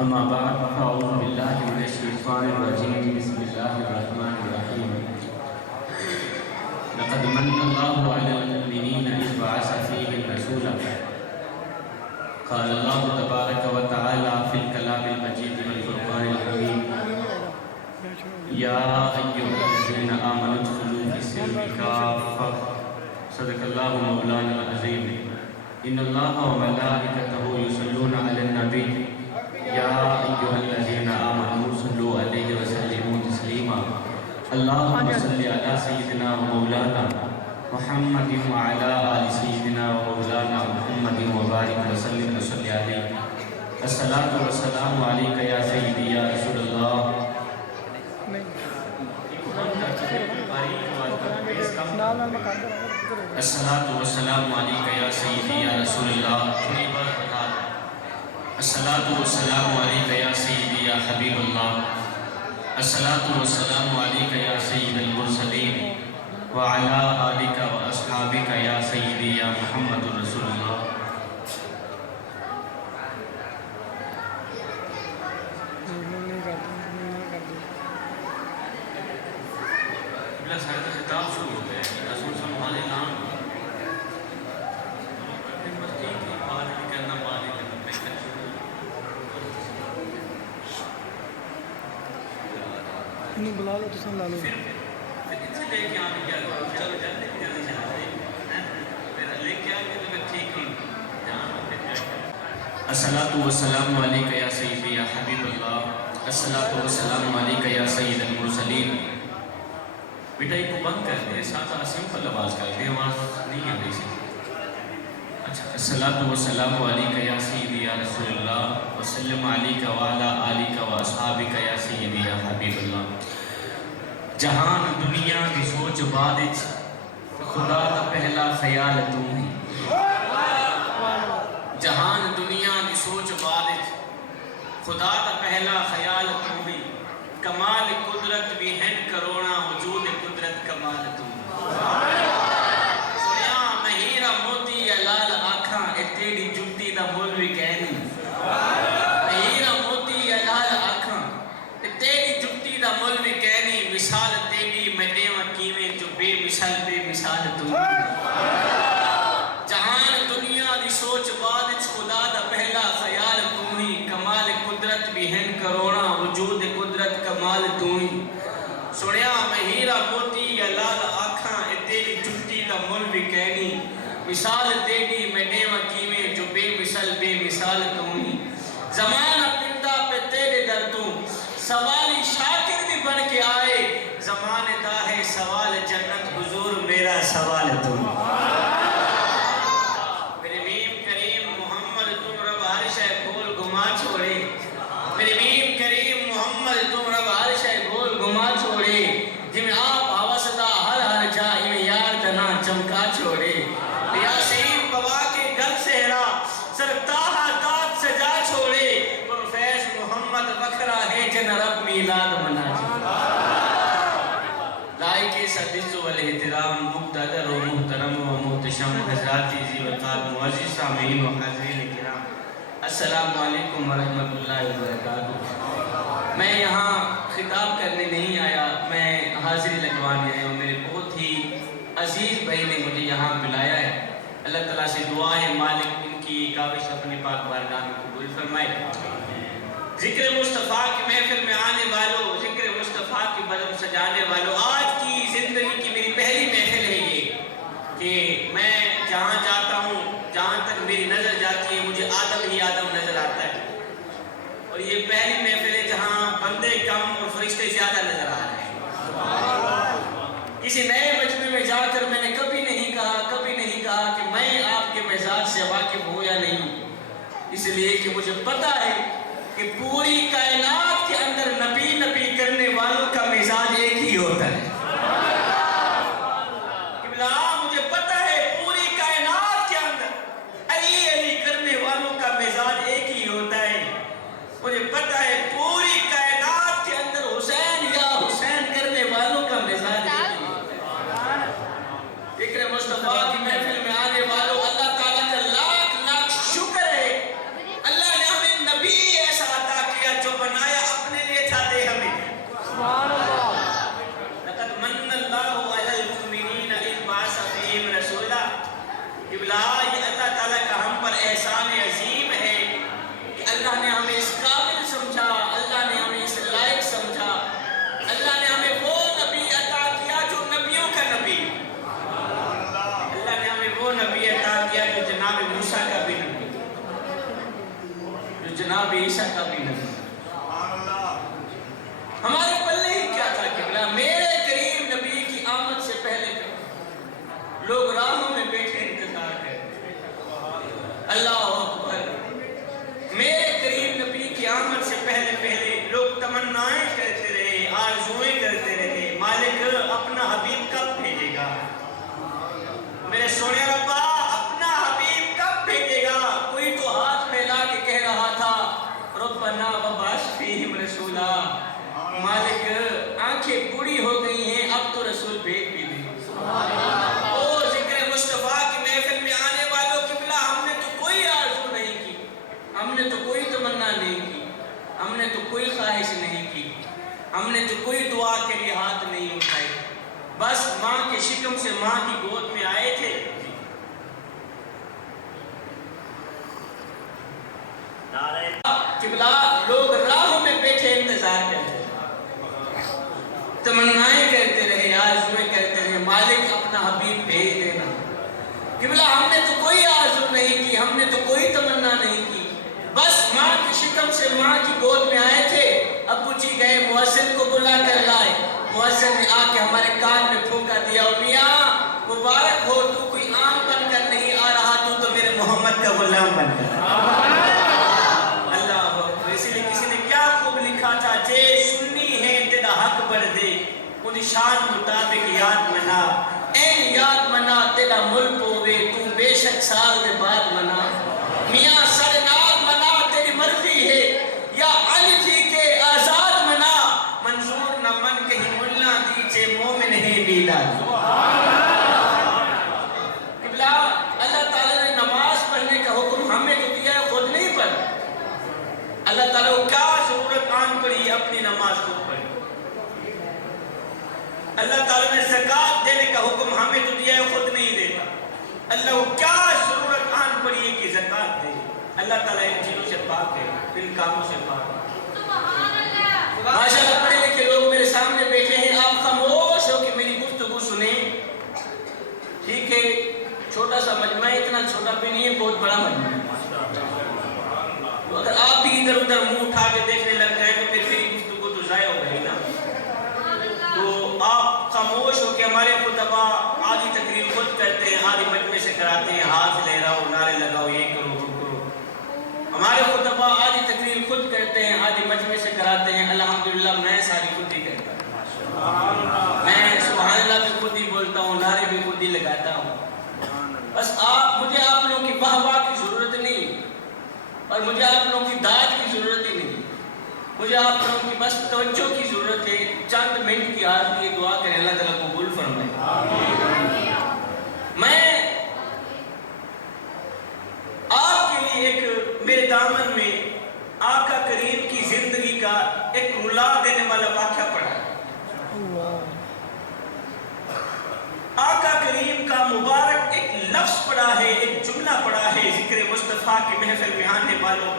أما بعد فأعوذ بالله من الشيطان الرجيم بسم الله الرحمن الرحيم لقد من الله على المؤمنين إذ بعث فيهم رسولا قال الله تبارك وتعالى في الكلام المجيد والفرقان الحميد يا أيها الذين آمنوا ادخلوا في السلم كافة صدق الله مولانا العظيم إن الله وملائكته يصلون على النبي يا أيها الذين آمنوا صلوا عليه وسلموا تسليما اللهم صل على سيدنا ومولانا محمد وعلى آل سيدنا ومولانا محمد وبارك وسلم وصل عليه الصلاة والسلام عليك يا سيدي يا رسول الله الصلاة والسلام عليك يا سيدي يا رسول الله الصلاة والسلام عليك يا سيدي يا حبيب الله الصلاة والسلام عليك يا سيد المرسلين وعلى آلك وأصحابك يا سيدي يا محمد رسول الله بلا سارے خطاب شروع ہوتے ہیں رسول صلی اللہ علیہ وسلم انہیں بلا لو تو سن لا لو الصلاة والسلام علیکہ یا سیدی یا حبیب اللہ الصلاة والسلام علیکہ یا سید المرسلین بیٹا ایک کو بند کر دے ساتھ سمپل آواز کر دے آواز نہیں آ رہی سی اچھا الصلاة والسلام علیکہ یا سیدی یا رسول اللہ وسلم علیکہ وعلا آلیکہ واصحابکہ یا سیدی یا حبیب اللہ جہان دنیا کی سوچ بادج خدا کا پہلا خیال تو ہی جہان دنیا کی سوچ بادج خدا کا پہلا خیال تو ہی کمال قدرت بھی ہے کروڑا وجود قدرت کمال تو سنیا مہیرہ موتی یا لال آنکھاں اے تیری جُتی دا مولوی کہنی مہیرہ موتی یا لال آنکھاں اے تیری جُتی دا مولوی کہنی مثال تیری میں دیوہ کیویں جو بے مثال تو جہان دنیا دی سوچ بادج خدا دا پہلا خیال تو ہی کمال قدرت بھی ہے کروڑا وجود قدرت کمال تو ہی سنیا مہیرہ موتی یا لال آنکھاں اے تیری جُتی دا مولوی کہنی مثال تیری میں دیوہ کیویں جو بے مثال تو ہی زمانہ پندہ پہ تیرے در تو سوالی شاکر بھی بن کے آئے زمانے دا ہے سوال جنت حضور میرا سوال تو میرے میم کریم محمد تم رب ہر شے گول گما چھوڑے میرے میم کریم محمد تم رب ہر شے گول گما چھوڑے جم آپ حوثدہ ہر جائے میں یار دنا چمکا چھوڑے یاسین بابا کے گھر سہرا سرتاہا داد سجا چھوڑے پروفیس محمد وکرہ ہے جن رب میلاد منا چھوڑے لائق صدیق والاحترام مقتدر و محترم و محتشم حضرات عزیز وقار معزز سامعین و حاضرین کرام السلام علیکم ورحمۃ اللہ وبرکاتہ میں یہاں خطاب کرنے نہیں آیا میں حاضری لگوانے آیا ہوں میرے بہت ہی عزیز بھائی نے مجھے یہاں بلایا ہے اللہ تعالیٰ سے دعا ہے مالک ان کی کاوش اپنی پاک بارگاہ میں قبول فرمائے ذکر مصطفیٰ کی محفل میں آنے والوں ذکر مصطفیٰ کی بزم سجانے والوں آج کی زندگی کی میری پہلی محفل ہے یہ کہ میں جہاں جاتا ہوں جہاں تک میری نظر جاتی ہے مجھے آدم ہی آدم نظر آتا ہے اور یہ پہلی محفل ہے جہاں بندے کم اور فرشتے زیادہ نظر آ رہے ہیں کسی نئے مجمع میں جا کر میں نے کبھی نہیں کہا کہ میں آپ کے مزاج سے واقف ہوں یا نہیں اس لیے کہ مجھے پتا ہے کہ پوری کائنات کے اندر نبی کرنے والوں کا مزاج ایک ہی ہوتا ہے مجھے پتا ہے پوری کائنات کے اندر علی کرنے والوں کا مزاج ایک ہی ہوتا ہے مجھے پتا ہے پوری کائنات کے اندر حسین یا حسین کرنے والوں کا مزاج ایک ہی ہوتا ہے ذکر مصطفیٰ کی محفل میں آنے والوں اللہ تعالیٰ کا لاکھ شکر ہے اللہ نے ہمیں نبی ایسا عطا آنکھیں بوڑھی ہو گئی ہیں، اب تو رسول بھیج بھی نہیں۔ او ذکر مصطفیٰ کی محفل میں آنے والوں قبلہ، ہم نے تو کوئی آرزو نہیں کی، ہم نے تو کوئی تمنا نہیں کی، ہم نے تو کوئی خواہش نہیں کی، ہم نے تو کوئی دعا کے لیے ہاتھ نہیں اٹھائے، بس ماں کے شکم سے ماں کی گود میں آئے تھے۔ قبلہ لوگ راہوں میں بیٹھے انتظار کرتے رہے، تمنائیں کرتے رہے، آرزویں کرتے رہے، مالک اپنا حبیب بھیج دینا۔ قبلہ ہم نے تو کوئی آرزو نہیں کی، ہم نے تو کوئی تمنا نہیں کی، بس ماں کی شکم سے ماں کی گود میں آئے تھے۔ ابو جی گئے مؤذن کو بلا کر لائے، مؤذن نے آ کے ہمارے کان میں پھونکا دیا، میاں مبارک ہو، تو کوئی عام بن کر نہیں آ رہا، تو میرے محمد کا غلام بن کر۔ جے سنی ہے تیرا حق بڑھ دے، ان شان مطابق یاد منا، این یاد منا تیرا ملک ہوئے، تو بے شک سال دے بعد منا، میاں سرناد منا تیری مرضی ہے، یا علی تھی کے آزاد منا، منظور نہ من کہیں ملنا دیجے، مومن ہے میلاد۔ قبلہ اللہ تعالیٰ نے نماز پڑھنے کا حکم ہمیں تو دیا ہے، خود نہیں پڑھ۔ اللہ تعالیٰ کو کیا ضرورت آن پڑی اپنی نماز کو پڑھی؟ اللہ تعالیٰ نے زکوٰۃ دینے کا حکم ہمیں تو دیا ہے، خود نہیں دیتا۔ اللہ کو کیا ضرورت آن پڑی ہے کہ زکوٰۃ دے؟ اللہ تعالیٰ ان چیزوں سے پاک ہے، ان کاموں سے پاک ہے۔ ماشاءاللہ پڑھے لکھے لوگ میرے سامنے بیٹھے ہیں، آپ خاموش ہو کہ میری گفتگو سنیں۔ ٹھیک ہے، چھوٹا سا مجمع ہے، اتنا چھوٹا بھی نہیں ہے، بہت بڑا مجمع ہے۔ تو اگر آپ بھی ادھر ادھر منہ اٹھا کے دیکھنے لگ جائیں تو پھر میری گفتگو تو ضائع ہو گئی نا۔ تو آپ خاموش ہو کہ ہمارے خطبہ آدھی تقریر خود کرتے ہیں، آدھی مجمع سے کراتے ہیں، ہاتھ لہراؤ، نعرے لگاؤ، یہ کرو وہ کرو۔ ہمارے خطبہ آدھی تقریر خود کرتے ہیں، آدھی مجمع سے کراتے ہیں۔ الحمدللہ میں ساری خود ہی کرتا ہوں، میں سبحان اللہ بھی خود ہی بولتا ہوں، نعرے بھی خود ہی لگاتا ہوں۔ بس مجھے آپ لوگوں کی واہ واہ کی ضرورت نہیں، اور مجھے آپ لوگوں کی داد کی ضرورت ہی نہیں، مجھے آپ لوگوں کی بس توجہ کی ضرورت ہے۔ چند منٹ کی آپ کی دعا کریں، اللہ تعالیٰ قبول فرمائے۔ میں آپ کے لیے ایک میرے دامن میں آقا کریم کی زندگی کا ایک رلا دینے والا واقعہ پڑھا ہے۔ آقا کریم کا مبارک ایک لفظ پڑھا ہے، ایک جملہ پڑھا ہے ذکر مصطفیٰ کی محفل میں آنے والوں۔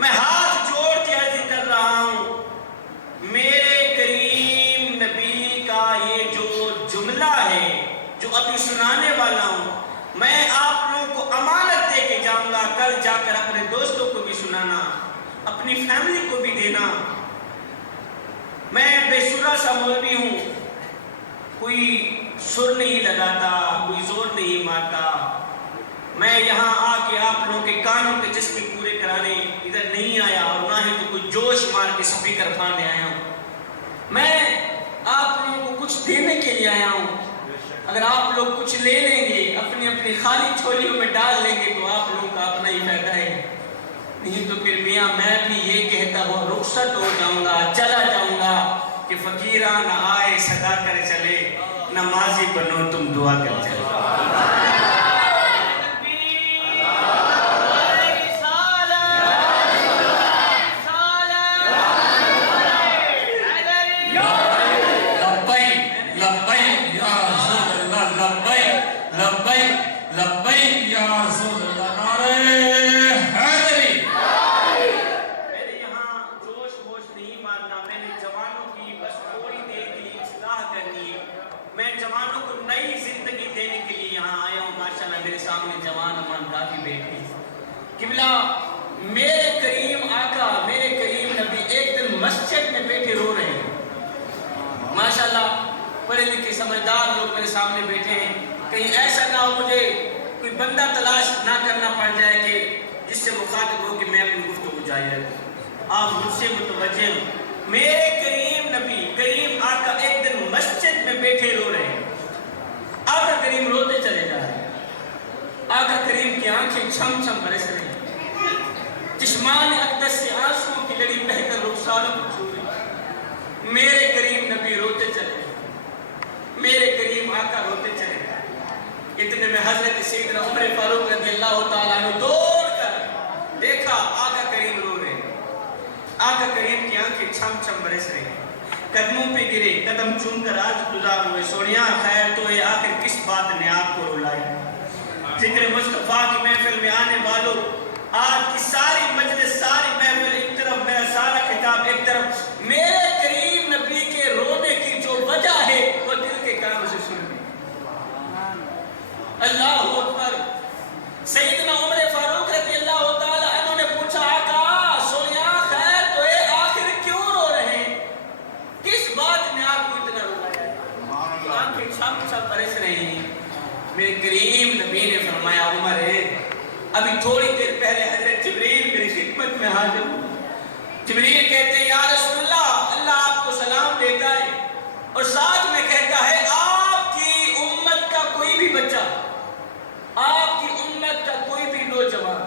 میں ہاتھ جوڑ کے عرض کر رہا ہوں، میرے کریم نبی کا یہ جو جملہ ہے جو ابھی سنانے والا ہوں، میں آپ لوگوں کو امانت دے کے جاؤں گا، کل جا کر اپنے دوستوں کو بھی سنانا، اپنی فیملی کو بھی دینا۔ میں بے سرا سا مولوی ہوں، کوئی سر نہیں لگاتا، کوئی زور نہیں مارتا۔ میں یہاں آ کے آپ لوگوں کے کانوں کے چشمے پورے کرانے ادھر نہیں آیا، اور نہ ہی تو کوئی جوش مار کے سپیکر پھاڑنے آیا ہوں۔ میں آپ لوگوں کو کچھ دینے کے لیے آیا ہوں۔ اگر آپ لوگ کچھ لے لیں گے، اپنی اپنی خالی جھولیوں میں ڈال لیں گے، تو آپ لوگوں کا اپنا ہی فائدہ ہے، نہیں تو پھر میاں میں بھی یہ کہتا ہوں رخصت ہو جاؤں گا، چلا جاؤں گا کہ فقیراں نہ آئے صدا کر چلے، نمازی بنو تم دعا کر چلے۔ قبلہ میرے کریم آقا، میرے کریم نبی ایک دن مسجد میں بیٹھے رو رہے ہیں۔ ماشاءاللہ پڑھے لکھے سمجھدار لوگ میرے سامنے بیٹھے ہیں، کہیں ایسا نہ ہو مجھے کوئی بندہ تلاش نہ کرنا پڑ جائے کہ جس سے مخاطب ہو کہ میں اپنی گفتگو جاری رکھوں۔ آپ مجھ سے متوجہ ہوں، میرے کریم نبی کریم آقا ایک دن مسجد میں بیٹھے رو رہے ہیں۔ آقا کریم روتے چلے جا رہے ہیں، آقا کریم کی آنکھیں چھم چھم برس رہی ہیں، چشمان اقدس سے آنسوں کی لڑی بہ کر رخساروں کو چھو رہی ہے۔ میرے کریم سیدنا عمر فاروق رضی اللہ تعالیٰ عنہ دوڑ کر دیکھا آقا کریم رو رہے ہیں. آقا کریم کی آنکھیں چھم چھم برس رہی ہیں, قدموں پہ گرے, قدم چوم کر آج گزار ہوئے. سونیا خیر تو یہ آخر کس بات نے آپ کو رلائی؟ ذکر مصطفیٰ کی محفل میں آنے والوں, آج کی ساری مجلس, ساری محفل ایک طرف, میرا سارا خطاب ایک طرف, میرے کریم نبی کے رونے کی جو وجہ ہے وہ دل کے کانوں سے سنیں. اللہ اکبر. سیدنا عمر فاروق رضی اللہ تعالیٰ عنہ نے پوچھا آقا سونیا خیر تو اے آخر کیوں رو رہے ہیں؟ کس بات نے آپ کو اتنا رلایا ہے؟ آنکھیں چھم چھم برس رہی ہیں. میرے کریم نبی نے فرمایا عمر ابھی تھوڑی دیر پہلے حضرت جبریل میری خدمت میں حاضر ہو. جبریل کہتے ہیں یا رسول اللہ, اللہ آپ کو سلام دیتا ہے اور ساتھ میں کہتا ہے آپ کی امت کا کوئی بھی بچہ, آپ کی امت کا کوئی بھی نوجوان,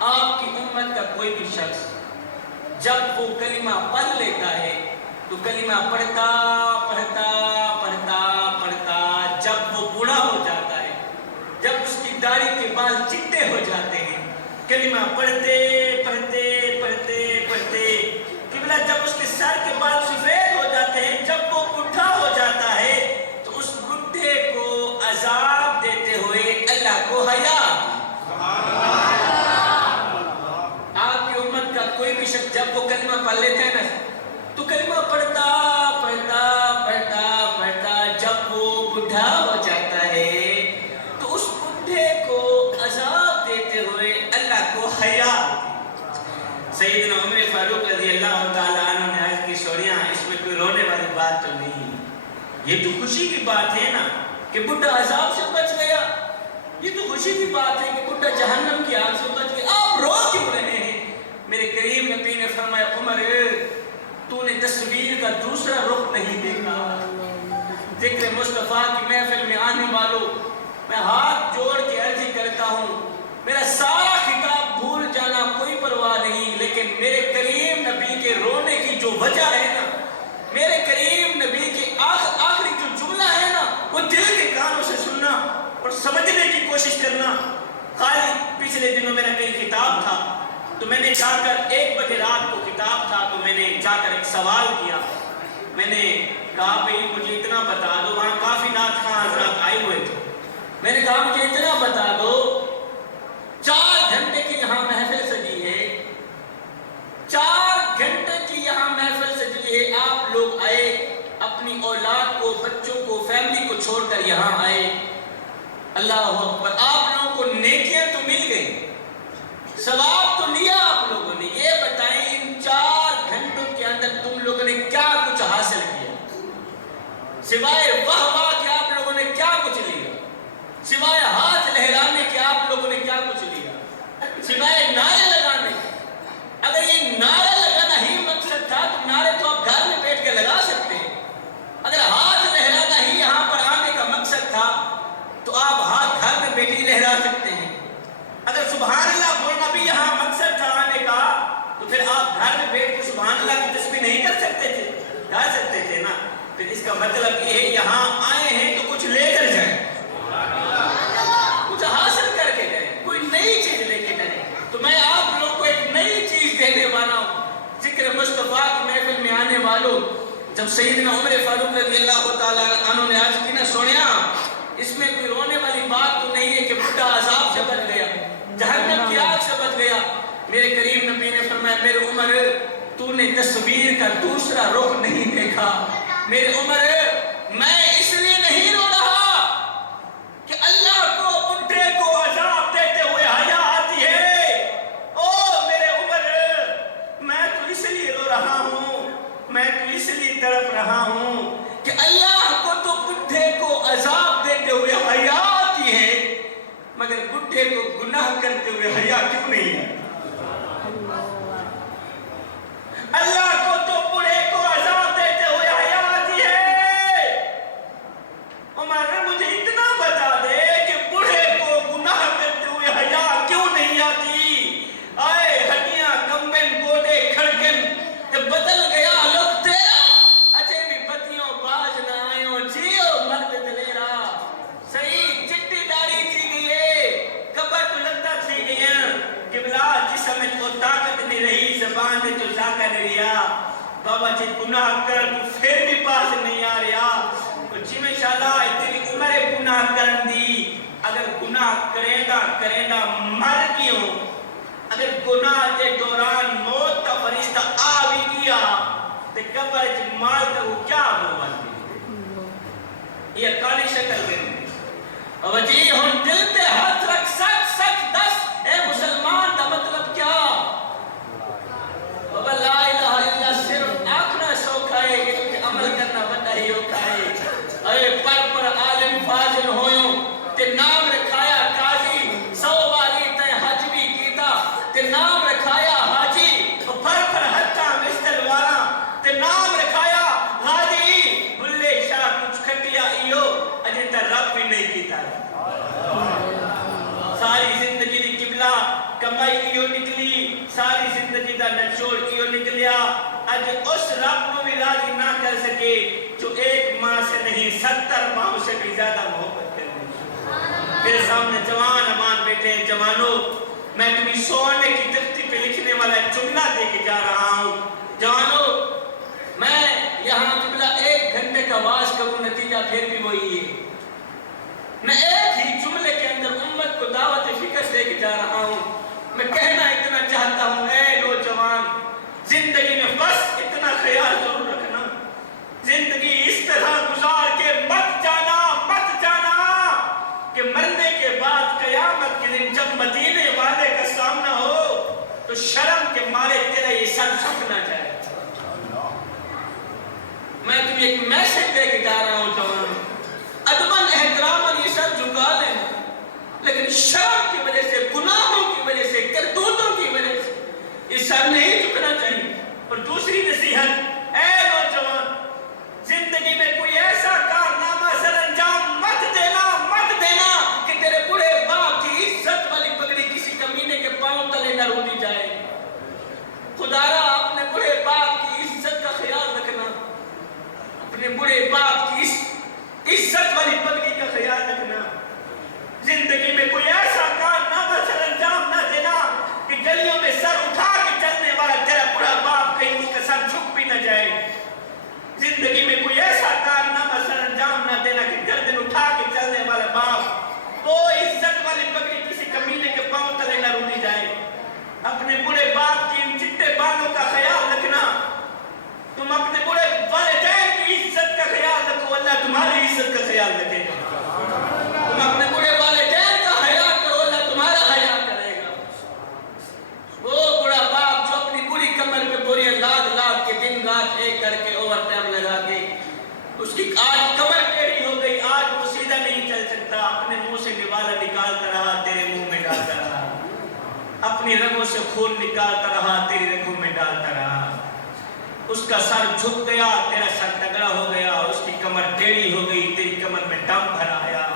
آپ کی امت کا کوئی بھی شخص جب وہ کلمہ پڑھ لیتا ہے تو کلمہ پڑھتا پڑھتا پڑھتا پڑھتا جب وہ بوڑھا ہو جاتا ہے, جب اس کی داڑھی کے بال چٹے ہو جاتے ہیں, کلمہ پڑھتے پڑھتے پڑھتے پڑھتے قبلہ جب اس کے سر کے بال سفید ہو جاتے ہیں, جب وہ بوڑھا ہو جاتا ہے تو اس بڈھے کو عذاب دیتے ہوئے اللہ کو حیا. آپ کی امت کا کوئی بھی شخص جب وہ کلمہ پڑھ لیتے ہیں نا تو کلمہ پڑھتا پڑھتا پڑھتا پڑھتا جب وہ بوڑھا ہو جاتا ہے تو اس بڈھے کو عذاب دیتے ہوئے اللہ کو حیا. سیدنا عمر فاروق رضی اللہ تعالیٰ عنہ نے عرض کی سونیا اس میں کوئی رونے والی بات تو نہیں, یہ تو خوشی کی بات ہے نا کہ بڈھا عذاب سے بچ گیا, یہ تو خوشی کی بات ہے کہ بڈھا جہنم کی آگ سے بچ گیا, آپ رو کیوں رہے ہیں؟ میرے کریم نبی نے فرمایا عمر تو نے تصویر کا دوسرا رخ نہیں دیکھا. ذکر مصطفیٰ کی محفل میں آنے والوں, میں ہاتھ جوڑ کے عرضی کرتا ہوں, میرا سارا خطاب بھول جانا کوئی پرواہ نہیں, لیکن میرے کریم نبی کے رونے کی جو وجہ ہے نا, میرے کریم نبی کے آخری جو جملہ ہے نا, وہ دل کے کانوں سے سننا اور سمجھنے کی کوشش کرنا. خالی پچھلے دنوں میرا کئی کتاب تھا تو میں نے جا کر 1 بجے رات کو کتاب تھا تو میں نے جا کر ایک سوال کیا. میں نے کہا بھئی مجھے اتنا بتا دو, وہاں کافی نعت خواں حضرات آئے ہوئے تھے, میں نے کہا مجھے اتنا بتا دو 4 گھنٹے کی یہاں محفل سجی ہے, 4 گھنٹے کی یہاں محفل سجی ہے, آپ لوگ آئے اپنی اولاد کو, بچوں کو, فیملی کو چھوڑ کر یہاں آئے, اللہ اکبر, آپ لوگوں کو نیکیاں تو مل گئی, ثواب تو لیا آپ لوگوں نے. یہ بتائیں ان 4 گھنٹوں کے اندر تم لوگوں نے کیا کچھ حاصل کیا؟ سوائے واہ واہ کے آپ لوگوں نے کیا کچھ لیا؟ سوائے ہاتھ لہرانے کے آپ لوگوں نے کیا کچھ لیا؟ سوائے نعرے لگانے. اگر یہ نعرہ لگانا ہی مقصد تھا تو نعرے تو آپ گھر میں بیٹھ کے لگا سکتے ہیں. اگر ہاتھ لہرانا ہی یہاں پر آنے کا مقصد تھا تو آپ ہاتھ گھر میں بیٹھ کے لہرا سکتے ہیں. اگر سبحان اللہ بولنا بھی یہاں مقصد تھا آنے کا تو پھر آپ گھر میں بیٹھ کے سبحان اللہ کی تسبیح نہیں کر سکتے تھے؟ کر سکتے تھے نا. پھر اس کا مطلب یہ ہے یہاں آئے ہیں تو کچھ لے کر جائیں, کچھ حاصل کر کے جائیں, کوئی نئی چیز لے کے جائیں. تو میں آپ لوگوں کو ایک نئی چیز دینے والا ہوں. ذکر مصطفیٰ کی محفل میں آنے والوں, جب سیدنا عمر فاروق رضی اللہ تعالیٰ عنہ نے عرض کی نا سونیا اس میں کوئی رونے والی بات تو نہیں ہے کہ بڈھا عذاب سے بچ گیا, جہنم کی آگ سے بچ گیا. میرے کریم نبی نے فرمایا میرے عمر تو نے تصویر کا دوسرا رخ نہیں دیکھا. میرے عمر میں اس لیے نہیں رو رہا کہ اللہ کو بڈھے کو عذاب دیتے ہوئے حیا آتی ہے. او میرے عمر میں تو اس لیے رو رہا ہوں, میں تو اس لیے تڑپ رہا ہوں کہ اللہ کو تو بڈھے کو عذاب دیتے ہوئے حیا آتی ہے, مگر بڈھے کو گناہ کرتے ہوئے حیا کیوں نہیں ہے؟ اللہ کو تو بڑھے کو عذاب دیتے ہوئے حیا آتی ہے. عمر مجھے اتنا بتا دے کہ بڑھے کو گناہ کرتے ہوئے حیا کیوں نہیں آتی؟ آئے ہڈیاں کمبن گوڑے کھڑکن کہ بدل گیا لوگ تیرا, اچھے بھی پتیوں باز نہ آئیوں جیو مرد دلیرا. صحیح چٹی داڑھی تھی گئی گناہ کر تو پھر بھی باز نہیں آ رہا جی میں شالا تیری عمر گناہ کرن دی اگر گناہ کریں دا مر گیوں اگر گناہ کے دوران موت کا فرشتہ آ بھی گیا تو قبر جمال کا وہ کیا موت دی یہ کالی شکل کریں اور جی ہم دل تے ہاتھ رکھ سچ سچ دس اے مسلمان دا مطلب کیا بابا لا الہ الا صرف آنکھنا سوکھا ہے کہ عمل کرنا بڑا ہی ہوتا ہے اے پر عالم فاضل ہوئوں تے نام رکھایا قاضی 100 والی تے حج بھی کیتا تے نام رکھایا حاجی پر حجاں مستل والا تے نام رکھایا غازی بلے شاہ کچھ کھٹیا ایو اجے تے رب بھی نہیں کیتا ساری زندگی دی قبلہ کمائی ایو نکلی ساری زندگی دا نچوڑ ایو نکلیا اج اس رب کو بھی راضی نہ کر سکے جو ایک ماں سے نہیں 70 ماں سے بھی زیادہ محبت کرتے ہیں میرے سامنے جوان امان بیٹھے ہیں جوانوں میں تمہیں سونے کی تختی پہ لکھنے والا جملہ دے کے جا رہا ہوں جوانوں میں یہاں قبلہ 1 گھنٹے کا واز کروں نتیجہ پھر بھی وہی ہے میں ایک ہی جملے کے اندر امت کو دعوت فکر دے کے جا رہا ہوں میں کہنا اتنا چاہتا ہوں اے نوجوان زندگی میں بس اتنا خیال ضرور رکھنا زندگی اس طرح گزار کے مت جانا کہ مرنے کے بعد قیامت کے دن جب مدینے والے کا سامنا ہو تو شرم کے مارے تیرا یہ سر جھک نہ جائے میں تمہیں ایک میسج دے کے جا رہا ہوں جوان ادباً احتراماً یہ سر جھکا لینا لیکن شرم کی وجہ سے گناہوں کی وجہ سے کرتوتوں کی وجہ سے یہ سر نہیں جھکنا چاہیے اور دوسری نصیحت اے نوجوان زندگی میں کوئی ایسا کارنامہ سر انجام مت دینا کہ تیرے بڑے باپ کی عزت والی پگڑی کسی کمینے کے پاؤں تلے نہ روٹی جائے خدا را اپنے بڑے باپ کی عزت کا خیال رکھنا اپنے بڑے باپ کی عزت والی پگڑی کا خیال رکھنا زندگی میں کوئی ایسا کارنامہ سر انجام نہ دینا کہ گلیوں میں سر اٹھا کے چلنے والا تیرا بڑا باپ کہیں اس کا سر جھک بھی نہ جائے زندگی میں کوئی ایسا کارنامہ سر انجام نہ دینا کہ گردن اٹھا کے چلنے والا باپ وہ عزت والی پگڑی کسی کمینے کے پاؤں تلے نہ روٹی جائے اپنے بڑے باپ کی ان چٹے بالوں کا خیال رکھنا تم اپنے بڑے والدین کی عزت کا خیال رکھو اللہ تمہاری عزت کا خیال رکھے گا تم اپنے بڑے والدین کا حیا کرو اللہ تمہارا حیا کرے گا وہ بڑا باپ جو اپنی بڑی کمر پہ بوریاں لاد کے دن رات ایک کر کے اوور ٹائم لگا کے اس کی آج کمر ٹیڑھی ہو گئی آج وہ سیدھا نہیں چل سکتا اپنے منہ سے نوالا نکالتا رہا تیرے منہ میں ڈالتا رہا اپنی رگوں سے خون نکالتا رہا تیری رگوں میں ڈالتا رہا اس کا سر جھک گیا تیرا سر تگڑا ہو گیا اس کی کمر ٹیڑھی ہو گئی تیری کمر میں دم بھر آیا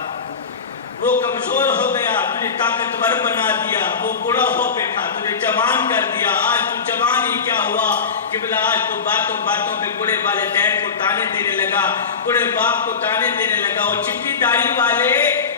وہ کمزور ہو گیا تجھے طاقتور بنا دیا وہ بڑا ہو بیٹھا تجھے جوان کر دیا آج تو جوان ہی کیا ہوا کہ بلا آج تو باتوں پہ بڑے والدین کو تانے دینے لگا بڑے باپ کو تانے دینے لگا وہ چٹی داڑھی والے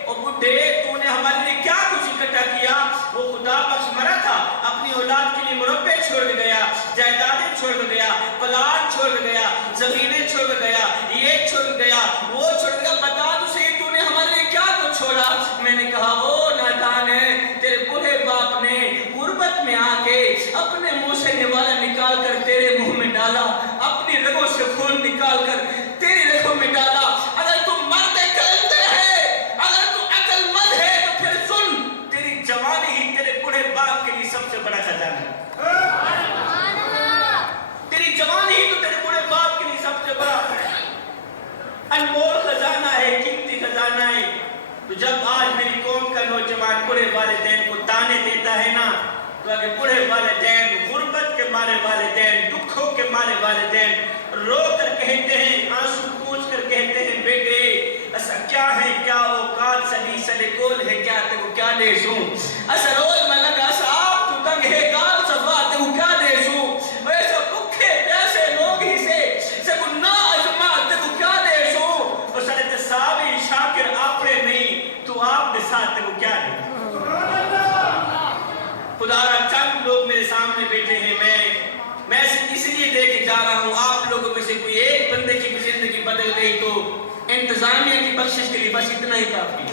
وہ بڈھے تو نے ہمارے لیے کیا کچھ اکٹھا کیا وہ خدا بخش مرا تھا اپنی اولاد کے لیے مربع چھوڑ گیا جائیدادیں چھوڑ گیا پلاٹ چھوڑ گیا زمینیں چھوڑ گیا یہ چھوڑ گیا وہ چھوڑ گیا بتا تو صحیح تو نے ہمارے لیے کیا کچھ چھوڑا میں نے کہا وہ نادان ہے تیرے بڑے باپ نے غربت میں آ کے اپنے منہ سے نوالا نکال کر تیرے منہ میں ڈالا اپنی رگوں سے خون نکال کر تیری رگوں میں ڈالا اگر تم مرد کلندر ہے اگر تم عقل مند ہے تو پھر سن تیری جوانی ہی تیرے بڑے باپ کے لیے سب سے بڑا خزانہ ہے تیری جوانی ہی تو تیرے بڑے باپ کے لیے سب سے بڑا انمول خزانہ ہے قیمتی خزانہ ہے تو جب آج میری قوم کا نوجوان بڑے والدین کو تانے دیتا ہے نا تو اگر بڑے والدین غربت کے مارے والدین دکھوں کے مارے والدین رو کر کہتے ہیں آنسو پوچھ کر کہتے ہیں بیٹے ایسا کیا ہے کیا اوقات سلی سلے کول ہے کیا تے وہ کیا دے سوں ایسا روز میں لگا ایسا آپ تو تنگ ہے گال صفا تے وہ کیا دے سوں ایسا بکھے پیاسے لوگ ہی سے سکو نا اجماع تے وہ کیا دے سوں اور سرت صحابی شاکر آپڑے نہیں تو آپ نے ساتھ تے وہ کیا دے خدا را چند لوگ میرے سامنے بیٹھے ہیں میں اس لیے دے کے جا رہا ہوں آپ لوگوں میں سے بدل گئی تو انتظامیہ کی بخشش کے لیے بس اتنا ہی کافی ہے.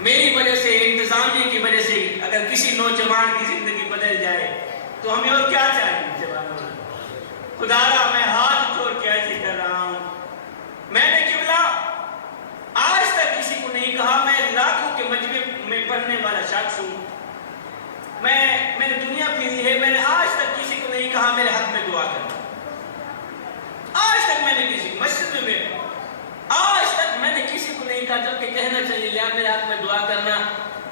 میری وجہ سے، انتظامیہ کی وجہ سے اگر کسی نوجوان کی زندگی بدل جائے تو ہمیں اور کیا چاہیے جوانوں. خدا را میں ہاتھ جوڑ کے عرض کر رہا ہوں، میں نے قبلہ آج تک کسی کو نہیں کہا، میں لاکھوں کے مجمع میں پڑھنے والا شخص ہوں، میں نے دنیا پھری ہے، میں نے آج تک کسی کو نہیں کہا میرے حق میں دعا کرنا. آج تک میں نے کسی مسجد میں بیٹھا، آج تک میں نے کسی کو نہیں کہا، جبکہ کہنا چاہیے لیا میرے حق میں دعا کرنا.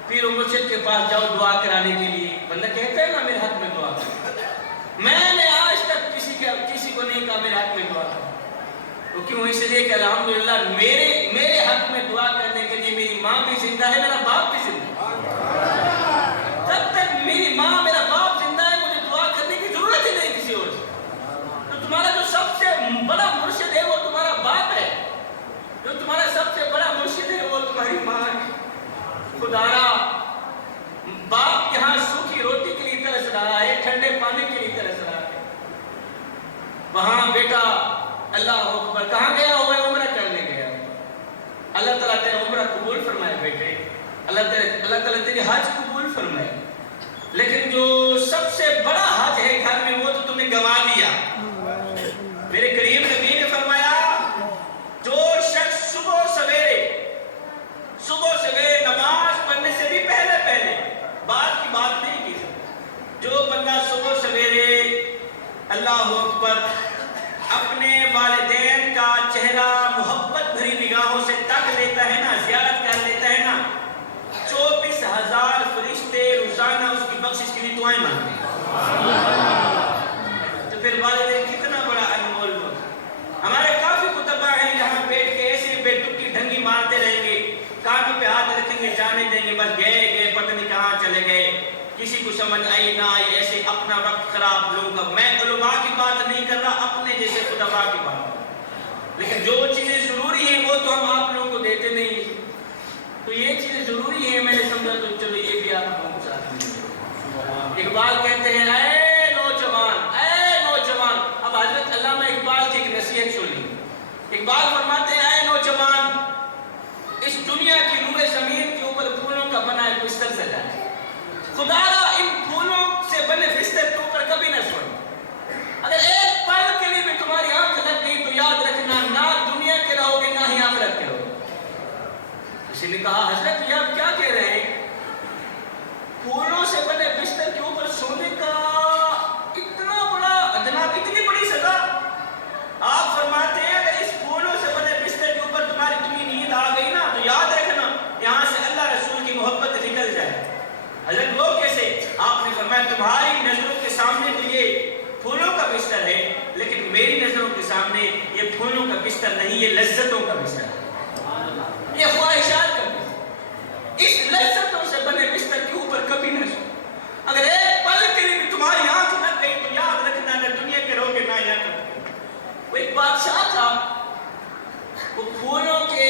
پھر وہ مسجد کے پاس جاؤ دعا کرانے کے لیے، بندہ کہتا ہے نا میرے حق میں دعا کرنا. میں نے آج تک کسی کو نہیں کہا میرے حق میں دعا کرنا. وہ کیوں؟ اس لیے کہ الحمدللہ میرے حق میں دعا کرنے کے لیے میری ماں بھی زندہ ہے، میرا باپ بھی زندہ ہے. جب تک میری ماں میرا باپ زندہ ہے مجھے دعا کرنے کی ضرورت ہی نہیں کسی اور سے. تو تمہارا جو سب سے بڑا مرشد ہے وہ تمہارا باپ ہے، جو تمہارا سب سے بڑا مرشد ہے وہ تمہاری ماں ہے. خدارا باپ یہاں سوکھی روٹی کے لیے ترس رہا ہے، ٹھنڈے پانی کے لیے ترس رہا ہے، وہاں بیٹا اللہ اکبر کہاں گیا ہوا ہے؟ عمرہ کرنے گیا. اللہ تعالیٰ تیرا عمرہ قبول فرمائے بیٹے، اللہ تعالیٰ تیری حج قبول فرمائے. لیکن جو سب سے بڑا حج ہے گھر میں وہ تو تم نے گنوا دیا. میرے کریم نبی نے فرمایا جو شخص صبح سویرے نماز پڑھنے سے بھی پہلے بات کی بات نہیں کی سکتا، جو بندہ صبح سویرے اللہ اکبر اپنے والدین کا چہرہ محبت بھری نگاہوں سے تک لیتا ہے نا، زیارت کر لیتا ہے نا، 24,000 فرشتے روزانہ اس کی بخشش کے لیے دعائیں مانگتے ہیں. تو پھر والدین کتنا بڑا انمول وقت. ہمارے کافی کتبہ ہیں جہاں بیٹھ کے ایسے بے تکی ڈھنگی مارتے رہیں گے، کانوں پہ ہاتھ رکھیں گے، جانے دیں گے، بس گئے پتہ نہیں کہاں چلے گئے، کسی کو سمجھ آئی نہ آئی، ایسے اپنا وقت خراب لوگوں کا. میں علماء کی بات نہیں کر رہا، اپنے جیسے خطباء کی بات. لیکن جو چیزیں ضروری ہیں وہ تو ہم آپ لوگوں کو دیتے نہیں. تو یہ چیزیں ضروری ہیں، میں نے سمجھا تو چلو یہ بھی آپ لوگوں کو ساتھ میں. اقبال کہتے ہیں اے نوجوان. اب حضرت علامہ اقبال کی ایک نصیحت سنی. اقبال فرماتے ہیں اے نوجوان، اس دنیا کی روئے زمین کے اوپر پھولوں کا بنا ایک بستر سجا ہے. خدا را ان پھولوں سے بنے بستر کے اوپر کبھی نہ سوئے. اگر ایک پل کے لیے بھی تمہاری آنکھ لگ گئی تو یاد رکھنا نہ دنیا کے رہو گے نہ ہی آخرت کے رہو گے. کسی نے کہا حضرت یہ آپ کیا کہہ رہے ہیں؟ پھولوں سے بنے بستر کے اوپر سونے کا اتنا بڑا جناب، اتنی بڑی سزا. آپ فرماتے ہیں اگر اس پھولوں سے بنے بستر کے اوپر تمہیں نیند آ گئی نا تو یاد رکھنا یہاں سے اللہ رسول کی محبت نکل جائے. حضرت وہ کیسے؟ آپ نے فرمایا تمہاری نظروں کے سامنے تو یہ پھولوں کا بستر ہے، لیکن میری نظروں کے سامنے یہ پھولوں کا بستر نہیں، یہ لذتوں کا بستر ہے، یہ خواہشات کا بستر. اس لذتوں سے بنے بستر کے اوپر کبھی نہ سو. اگر ایک پل کے لیے بھی تمہاری آنکھ لگ گئی تو یاد رکھنا نہ دنیا کے رہو گے نہ یہاں کے. وہ ایک بادشاہ تھا، وہ پھولوں کے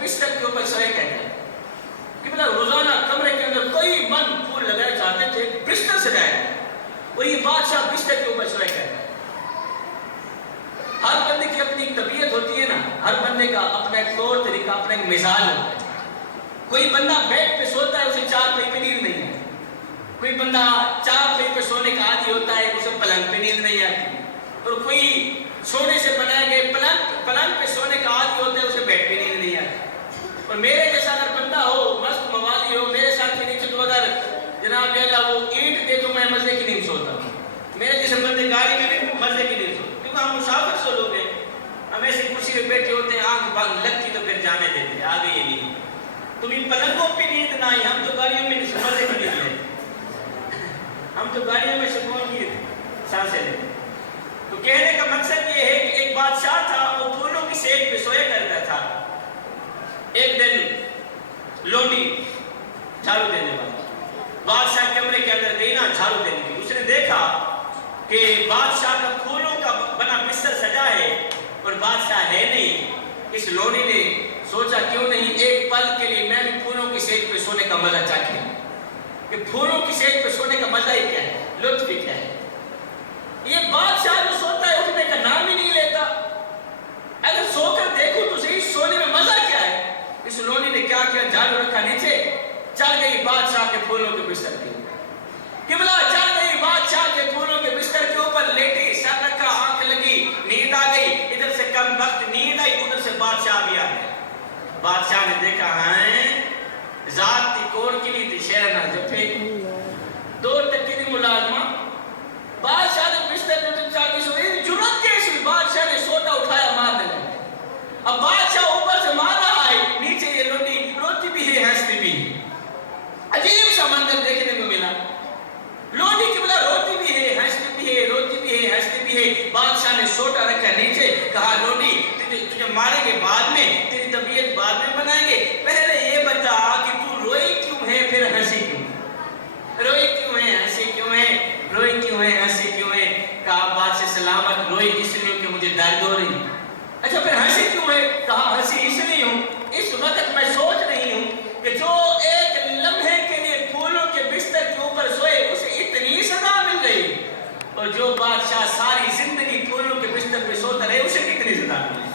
بستر کے اوپر سوئے کہتا ہے کہ مطلب روزانہ کمرے کے اندر کوئی من پھول لگانا چاہتے تھے، بستر سجائے. اور یہ بادشاہ بستر کے اوپر سوئے کہتا ہے. ہر بندے کی اپنی طبیعت ہوتی ہے نا، ہر بندے کا اپنا ایک طور طریقہ، اپنا ایک مزاج ہوتا ہے. کوئی بندہ بیڈ پہ سوتا ہے اسے چار پائی پہ نیند نہیں آتی. کوئی بندہ چار پائی پہ سونے کا عادی ہوتا ہے اسے پلنگ پہ نیند نہیں آتی. اور کوئی سونے سے بنائے گئے پلنگ پہ سونے کا عادی ہوتا ہے اسے بیڈ پہ نیند نہیں آتی. اور میرے جیسا اگر بندہ ہو، مست موالی ہو، میرے ساتھ کے نیچے تو اگر جناب اللہ وہ اینٹ دے تو میں مزے کی نیند سوتا ہوں. میرے جیسے بندے گاڑی میں بھی مزے کی نیند سوتا، کیونکہ ہم مسافر سو لوگ ہیں. ہم ایسے کرسی پہ بیٹھے ہوتے ہیں، آنکھ لگتی تو پھر جانے دیتے ہیں آگے. یہ نہیں تمہیں پلنگوں پہ نیند نہ آئی، ہم تو گاڑیوں میں مزے کی نیند لیں، ہم تو گاڑیوں میں سکون کی سانسیں لیتے. تو کہنے کا مقصد یہ ہے کہ ایک بادشاہ تھا، وہ پھولوں کی سیٹ پہ سویا کرتا تھا. ایک دن لوٹی جھاڑو دینے والا بادشاہ کمرے کے اندر گئی نا جھاڑو دینے کی. اس نے دیکھا کہ بادشاہ کا پھولوں کا بنا بستر سجا ہے اور بادشاہ ہے نہیں. اس لونی نے سوچا کیوں نہیں ایک پل کے لیے میں بھی پھولوں کی سیٹ پہ سونے کا مزہ چاہیے. کہ پھولوں کی سیٹ پہ سونے کا مزہ ہی کیا ہے، لطف ہی کیا ہے. یہ بادشاہ جو سوتا ہے اٹھنے کا نام ہی نہیں لیتا. بادشاہ نے دیکھا ہیں ذات تی کوڑ کی لی تی شہرنا جپے 2 ٹکی دی ملازمہ بادشاہ نے بستر میں تو چاکی سوئی جرات کیسی بادشاہ نے سوٹا اٹھایا مار دے لگے اب بادشاہ اوپر سے مار رہا ہے نیچے یہ روٹی بھی ہے ہنستی بھی ہے عجیب سا منظر دیکھنے کو ملا لوٹی کی بلا روٹی بھی ہے ہنستی بھی ہے روٹی بھی ہے ہنستی بھی ہے بادشاہ نے سوٹا رکھا نیچے کہا لوٹی تجھے ماریں گے بعد میں تیری طبیعت بعد میں بنائیں گے پہلے یہ بتا کہ تو روئی کیوں ہے پھر ہنسی کیوں روئی کیوں ہے ہنسی کیوں ہے روئی کیوں ہے ہنسی کیوں ہے کہا بات سے سلامت روئی اس لیے کہ مجھے درد ہو رہی اچھا پھر ہنسی کیوں ہے کہا ہنسی اس لیے ہوں اس وقت میں سوچ رہی ہوں کہ جو ایک لمحے کے لیے پھولوں کے بستر کے اوپر سوئے اسے اتنی سزا مل گئی اور جو بادشاہ ساری زندگی پھولوں کے بستر پہ سوتا رہے اسے کتنی سزا ملی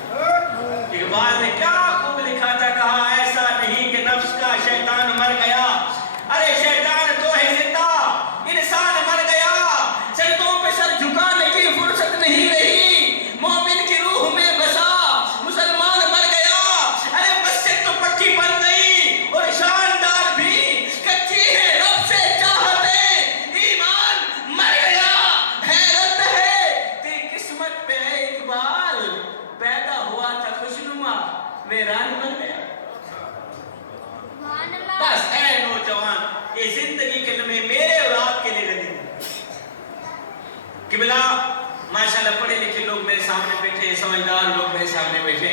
اقبال نے کیا خوب لکھا تھا کہا ایسا نہیں کہ نفس کا شیطان مر گیا ارے شیطان تو ہے زندہ انسان مر گیا سجدوں پہ سر جھکانے کی فرصت نہیں رہی مومن کی روح میں بسا مسلمان مر گیا ارے مسجد تو پکی بن گئی اور شاندار بھی کچی ہے رب سے چاہتے ایمان مر گیا حیرت ہے تیری قسمت پہ ہے اقبال پیدا ہوا تھا خوشنما ویران بن گیا بس اے نوجوان یہ زندگی کے لمحے میرے اور آپ کے لیے لگے قبلہ ماشاءاللہ پڑھے لکھے لوگ میرے سامنے بیٹھے سمجھدار لوگ میرے سامنے بیٹھے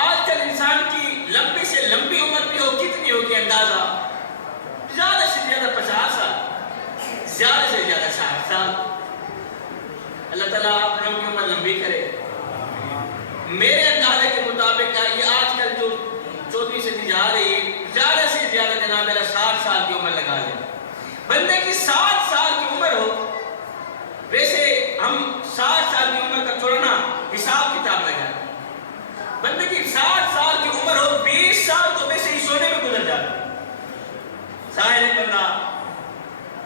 آج کل انسان کی لمبی سے لمبی عمر بھی ہو کتنی ہو کہ اندازہ زیادہ سے زیادہ 50 سال زیادہ سے زیادہ 60 سال اللہ تعالیٰ آپ لوگوں کی عمر لمبی کرے میرے اندازے کے مطابق یہ آج کل جو 24 سے جا رہی ہے زیادہ سے زیادہ جناب میرا 60 سال کی عمر لگا لیں بندے کی 60 سال کی عمر ہو ویسے ہم 60 سال کی عمر کا تھوڑا نا حساب کتاب لگا بندے کی 60 سال کی عمر ہو 20 سال تو ویسے ہی سونے میں گزر جاتا ظاہر ہے بندہ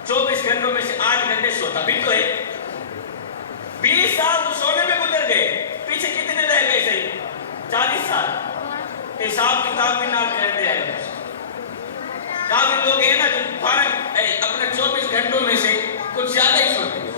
24 گھنٹوں میں سے 8 گھنٹے سوتا بھی تو ہے 20 سال تو سونے میں گزر گئے پیچھے کتنے رہ گئے صحیح 40 سال حساب کتاب بھی نہ کہتے ہیں کافی لوگ ہیں نا جو اپنے 24 گھنٹوں میں سے کچھ زیادہ ہی سوتے ہیں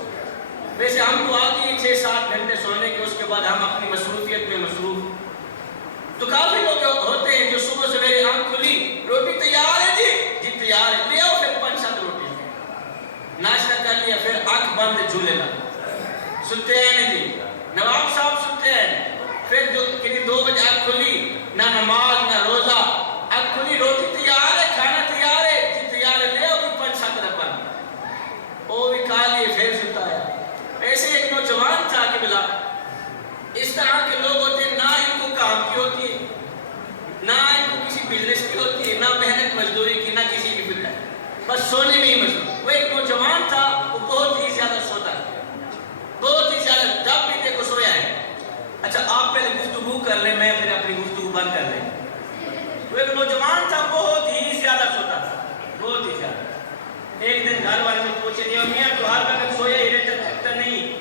ویسے ہم کو آتی ہے 6-7 گھنٹے سونے کے اس کے بعد ہم اپنی مصروفیت میں مصروف تو کافی لوگ ہوتے ہیں جو صبح سویرے آنکھ کھلی روٹی تیار ہے جی تیار ہے لے آؤ پھر 5-7 روٹی ناشتہ کر لیا پھر آنکھ بند جھولے لگا سنتے ہیں نہیں جی نواب صاحب سنتے ہیں پھر جو کتنی 2 بجے آنکھ کھلی نہ نماز نہ روزہ آنکھ کھلی روٹی تیار ہے کھانا تیار ہے جی تیار ہے لے آؤ پھر 5-7 رقم وہ بھی کھا لیے پھر ستا ہے ایسے ایک نوجوان تھا کہ بلا اس طرح کے لوگ ہوتے ہیں نہ ان کو کام کی ہوتی ہے نہ ان کو کسی بزنس کی ہوتی ہے نہ محنت مزدوری کی نہ کسی کی فکر بس سونے میں ہی مصروف وہ ایک نوجوان تھا وہ بہت ہی زیادہ سوتا بہت ہی زیادہ جب بھی دیکھو سویا ہے اچھا آپ پہلے گفتگو کر لیں میں پھر اپنی گفتگو بند کر لیں وہ ایک نوجوان تھا بہت ہی زیادہ سوتا تھا بہت ہی زیادہ ایک دن گھر والے نے پوچھے نہیں میاں تو ہر وقت سویا ہی رہتا تھکتا نہیں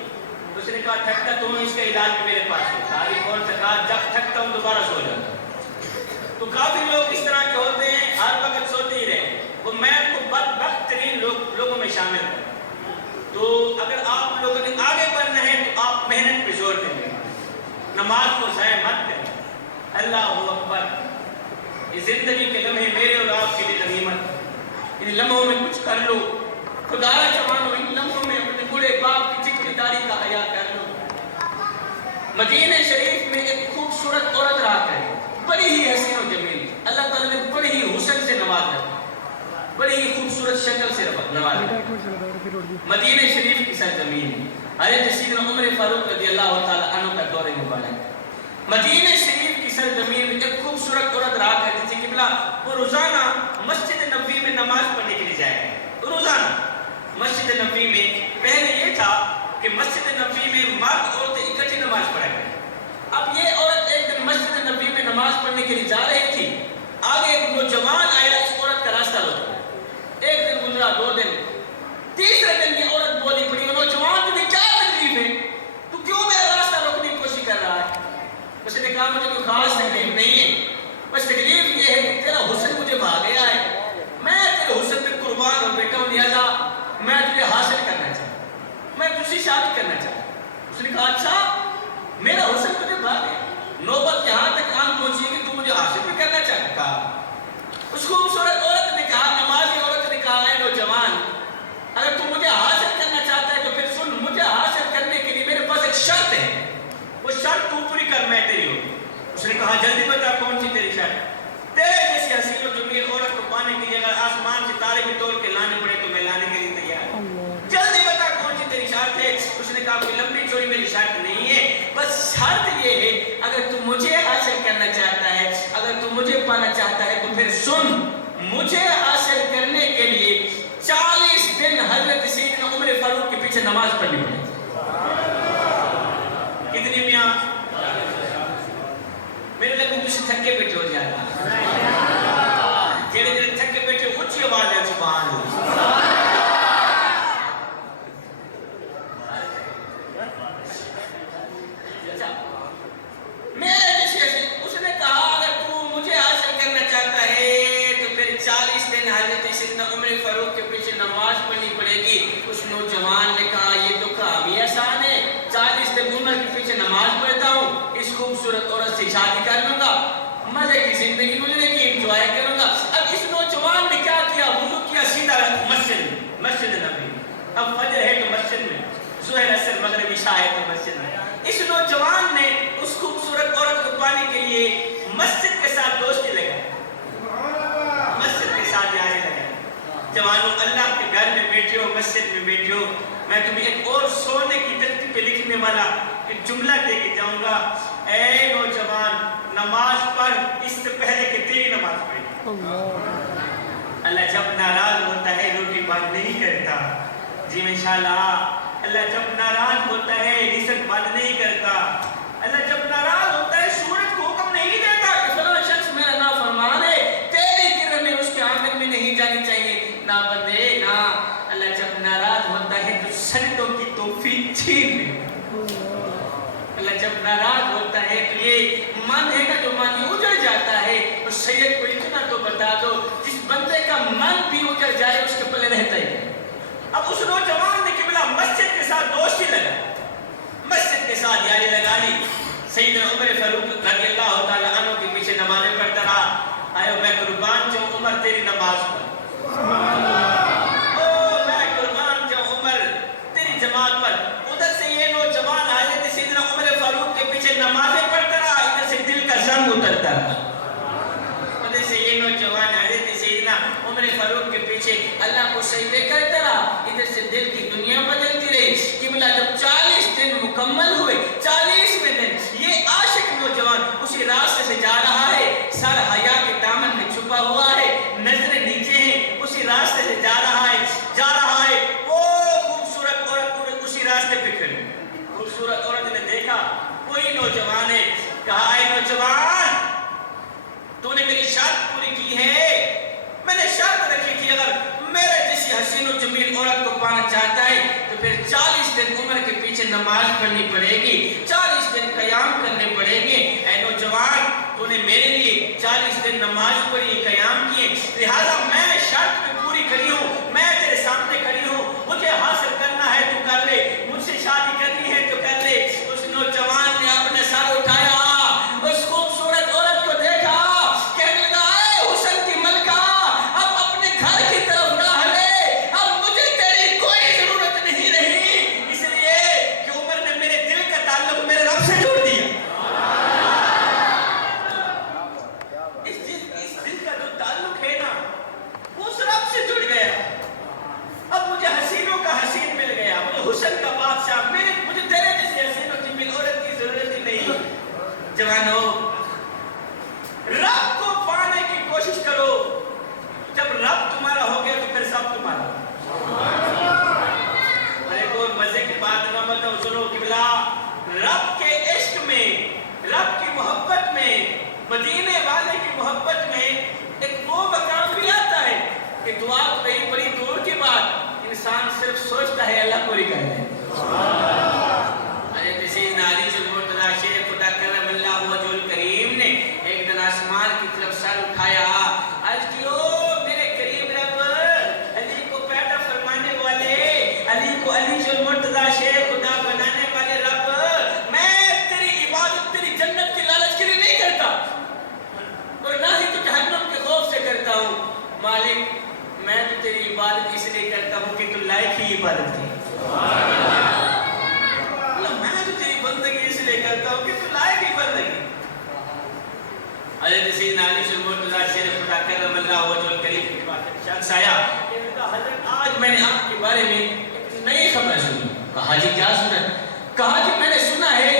اس نے کہا تھکتا تو اس کا علاج بھی میرے پاس ہے ساری کون تھکا جب تھکتا ہوں دوبارہ سو جاتا تو کافی لوگ اس طرح کے ہوتے ہیں ہر وقت سوتے ہی رہے وہ میں ان کو بدبخت ترین لوگوں میں شامل ہوں تو اگر آپ لوگوں نے آگے بڑھنا ہے تو آپ محنت پہ زور دیں نماز کو ضائع مت کریں اللہ اکبر یہ زندگی کے لمحے میرے اور آپ کے لیے غنیمت ان لمحوں میں کچھ کر لو خدا را جوانو ان لمحوں میں اپنے بڑے باپ کی چکری داری کا حیا کر لو مدینہ شریف میں ایک خوبصورت عورت رہا ہے بڑی ہی حسین و جمیل اللہ تعالیٰ نے بڑی ہی حسن سے نوازا بڑی ہی خوبصورت شکل سے نوازا مدینہ شریف کی سرزمین حضرت سیدنا عمر فاروق رضی اللہ تعالیٰ عنہ کا دور مبارک مدینہ شریف کی سرزمین میں ایک خوبصورت عورت رہا کرتی تھی قبلہ وہ روزانہ مسجد نبوی میں نماز پڑھنے کے لیے جائے روزانہ مسجد نبوی میں پہلے یہ تھا کہ مسجد نبوی میں مرد عورتیں اکٹھی نماز پڑھا کریں اب یہ عورت ایک دن مسجد نبوی میں نماز پڑھنے کے لیے جا رہی تھی آگے ایک نوجوان آیا اس عورت کا راستہ روکا ایک دن گزرا 2 دن تیسرے دن یہ عورت بولی پڑی نوجوان تجھے کیا تکلیف ہے تو کیوں میرا راستہ روکنے کی کوشش کر رہا ہے اس نے کہا مجھے کوئی خاص تکلیف نہیں ہے بس کہا اچھا میرا حسن تجھے بھا گیا، نوبت یہاں تک آن پہنچی کہ تو مجھے عاشق بھی کرنا چاہتا۔ اس خوبصورت عورت نے کہا، نمازی عورت نے کہا، اے نوجوان اگر تم مجھے حاصل کرنا چاہتا ہے تو پھر سن، مجھے حاصل کرنے کے لیے میرے پاس ایک شرط ہے، وہ شرط تو پوری کر میں تیری ہوں۔ اس نے کہا جلدی بتا کون سی تیری شرط؟ تیرے جیسی حسین و جمیل عورت کو پانے کے لیے اگر آسمان سے تارے بھی توڑ کے لانے پڑے تو میں لانے کے لیے تیار ہوں، جلدی بتا کون سی تیری شرط ہے؟ اس نے کہا کوئی لمبی چوڑی میری شرط نہیں ہے، بس شرط یہ ہے اگر تو مجھے حاصل کرنا چاہتا ہے، اگر تو مجھے پانا چاہتا ہے تو پھر سن، مجھے حاصل کرنے کے لیے 40 دن حضرت سیدنا عمر فاروق کے پیچھے نماز پڑھنی پڑے۔ کتنی میاں؟ میرے لگوں کچھ تھکے بیٹھے ہو جاتا، جیڑے جیڑے تھکے بیٹھے اونچی آواز ہے سبحان اللہ۔ میرے جیسے اس نے کہا اگر تو مجھے حاصل کرنا چاہتا ہے تو پھر 40 دن حضرت سیدنا عمر فاروق کے پیچھے نماز پڑھنی پڑے گی۔ اس نوجوان نے کہا یہ تو کام ہی آسان ہے، 40 دن عمر کے پیچھے نماز پڑھتا ہوں، اس خوبصورت عورت سے شادی کر لوں گا، مزے کی زندگی گزرے گی، انجوائے کروں گا۔ اب اس نوجوان نے کیا کیا؟ وضو کیا، سیدھا مسجد نبی، اب فجر ہے تو مسجد میں، ظہر اثر مغرب عشاء ہے تو مسجد میں۔ اس نوجوان نے اس خوبصورت عورت کو پانے کے لیے مسجد کے ساتھ دوستی لگا، مسجد کے ساتھ یاری لگا۔ جوانوں اللہ کے گھر میں بیٹھے ہو، مسجد میں بیٹھے ہو، میں تمہیں ایک اور سونے کی تختی پہ لکھنے والا ایک جملہ دے کے جاؤں گا، اے نوجوان نماز پڑھ اس سے پہلے کہ تیری نماز پڑھے۔ اللہ جب ناراض ہوتا ہے روٹی بند نہیں کرتا، جی انشاءاللہ اللہ جب ناراض ہوتا ہے رزق بند نہیں کرتا، اللہ جب ناراض ہوتا ہے سورج کو حکم نہیں دیتا کہ فلاں شخص میرا نافرمان ہے، تیری کرنیں اس کے آنگن میں نہیں جانی چاہیے، نہ بندے نہ، اللہ جب ناراض ہوتا ہے تو سجدوں کی توفیق چھین لے۔ اللہ جب ناراض ہوتا ہے تو یہ من ہے نا جو من اجڑ جاتا ہے، اور سید کو اتنا تو بتا دو جس بندے کا من بھی اجڑ جائے اس کے پلے رہتا ہی۔ اب اس نوجوان نے قبلہ مسجد کے ساتھ دوستی لگا، مسجد کے ساتھ یاری لگا لی، سیدنا عمر فاروق رضی اللہ تعالیٰ عنہ کے پیچھے نمازیں پڑھتا رہا۔ آئے میں قربان جاؤں عمر تیری نماز پر، میں قربان جاؤں عمر تیری جماعت پر۔ ادھر سے یہ نوجوان حضرت سیدنا عمر فاروق کے پیچھے نمازیں پڑھتا رہا، ادھر سے دل کا زنگ اترتا رہا، ادھر سے یہ نوجوان حضرت سیدنا عمر فاروق کے پیچھے اللہ کو سجدے کرتا رہا، ادھر سے دل کی دنیا بدلتی رہی۔ قبلہ جب 40 دن مکمل ہوئے، 40ویں دن یہ عاشق نوجوان اسی راستے سے جا رہا ہے، سر حیا کے دامن میں چھپا ہوا ہے، نظریں نیچے ہیں، اسی راستے سے جا رہا ہے، وہ خوبصورت عورت اسی راستے پہ کھڑی، خوبصورت عورت نے دیکھا کوئی نوجوان ہے، کہا اے نوجوان تو نے میری شرط پوری کی ہے، میں نے شرط رکھی تھی اگر میرے جیسی حسین و جمیل عورت کو پانا چاہتا ہے تو پھر 40 دن عمر کے پیچھے نماز پڑھنی پڑے گی، 40 دن قیام کرنے پڑے گے۔ اے نوجوان تو نے میرے لیے 40 دن نماز پڑھی، قیام کیے، لہذا میں شرط پہ پوری کھڑی ہوں، میں تیرے سامنے کھڑی ہوں، مجھے حاصل کرنا ہے تو کر لے، مجھ سے شادی کرنی ہے تو کر لے۔ اس نوجوان نے اپنے سر اٹھایا، اس خوبصورت عورت کو دیکھا، کہنے لگا اے حسن کی ملکہ اب اپنے گھر کی طرف راہ لے، اب مجھے تیری کوئی ضرورت نہیں رہی، اس لیے کہ عمر نے میرے دل کا تعلق میرے رب سے جوڑ دیا۔ اس دل کا جو تعلق ہے نا وہ اس رب سے جڑ گیا، اب مجھے حسینوں کا حسین مل گیا، مجھے حسن کا بادشاہ، مجھے تیرے جیسے حسین و جمیل عورت کی ضرورت ہی نہیں۔ جوانو رب کو پانے کی کوشش کرو، جب رب تمہارا ہو گیا تو پھر سب تمہارا۔ اور ایک اور مزے کی بات نہ بتاؤ، سنو قبلہ، رب کے عشق میں، رب کی محبت میں، مدینے والے کی محبت میں ایک وہ مقام بھی آتا ہے کہ دعا تو کہیں بڑی دور کی بات، انسان صرف سوچتا ہے اللہ پوری کر دے۔ حضرت سیدنا علی المرتضیٰ شیخ خدا کرم اللہ وجہ الکریم نے ایک دن آسمان کی طرف سر اٹھایا، عرض کی او میرے کریم رب، علی کو پیدا فرمانے والے، علی کو علی المرتضیٰ شیخ خدا بنانے والے رب، عبادت کی. میں تو تیری بندگی اس لیے کرتا ہوں کہ تو لائق ہی بندگی. حضرت سیدنا علی مرتضیٰ شیخ خدا کرم اللہ وجہ الکریم کی بات ہے. شخص آیا کہ حضرت آج میں نے آپ کے بارے میں ایک نئی خبر سنی. کہا جی کیا سنا؟ کہا جی میں نے سنا ہے